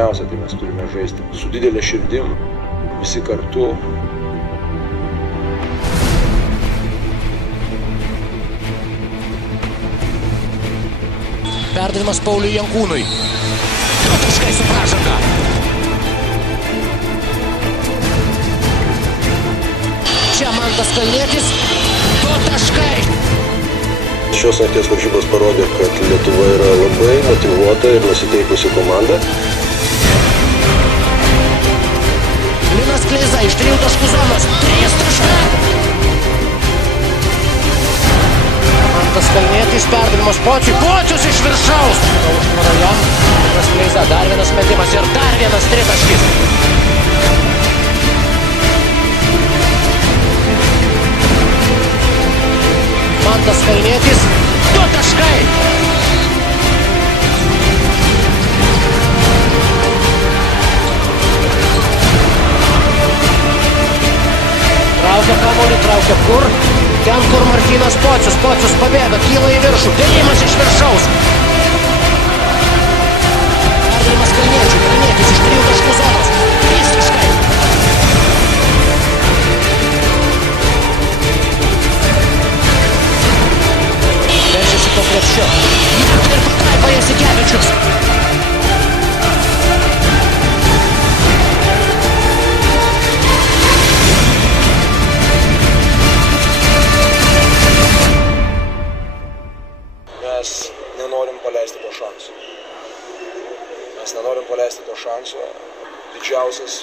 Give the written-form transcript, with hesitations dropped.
Pirmiausia, tai mes turime žaisti su didelė širdim, visi kartu. Perdavimas Pauliui Jankūnui. Taškai su pražanga. Čia Mantas Kalnietis. 2 taškai. Šios nakties varžybos parodė, kad Lietuva yra labai motyvuota ir nusiteikusi komanda. Linas Kleiza iš 3 taškų zonos. 3 taškai. Mantas Kalnietis, perdavimas Pociui. Pocius iš viršaus. Užtvarą jam. Linas Kleiza, dar vienas metimas ir dar vienas 3 taškis. Mantas Kalnietis, 2 taškai. Traukia kamuolį, traukia kur? Ten, kur Martynas Pocius. Pocius pabėga, kyla į viršų. Dėjimas iš viršaus. Perdavimas Kalniečiui. Kalnietis iš 3 taškų zonos. 3 taškai. Veržiasi po krepšiu. Meta ir pataipa Jasikevičius. Mes nenorim paleisti to šanso. Didžiausias